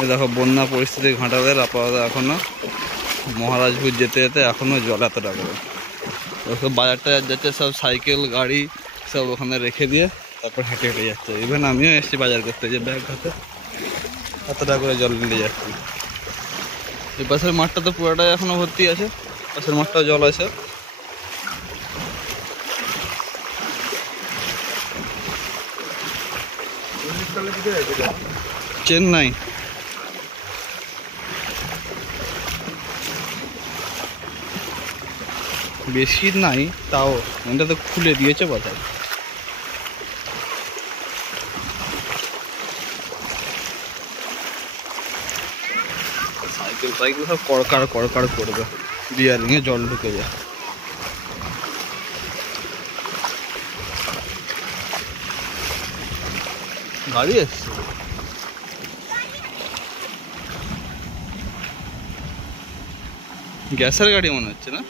এই দেখো বন্যা পরিস্থিতি ঘাটালের আপাতত এখনো মহারাজপুর যেতে যেতে এখনো জল এতটা করে। সব বাজার টাজার যাচ্ছে, সব সাইকেল গাড়ি সব ওখানে রেখে দিয়ে তারপর হেঁটে হেঁটে যাচ্ছে। ইভেন আমিও এসেছি বাজার করতে, যে ব্যাগ হাতে এতটা করে জল নিয়ে যাচ্ছি। এই পাশের মাঠটা তো পুরোটাই এখনো ভর্তি আছে, পাশের মাঠটাও জল আছে। চেন্নাই বেশি নাই, তাও এটা তো খুলে দিয়েছে বাজার। সাইকেল সাইকেল সব কড়কাড় কড়কাড় করবে, বিয়ারিং এ জল ঢুকে যায়। গাড়ি এসছে, গ্যাসের গাড়ি মনে হচ্ছে না।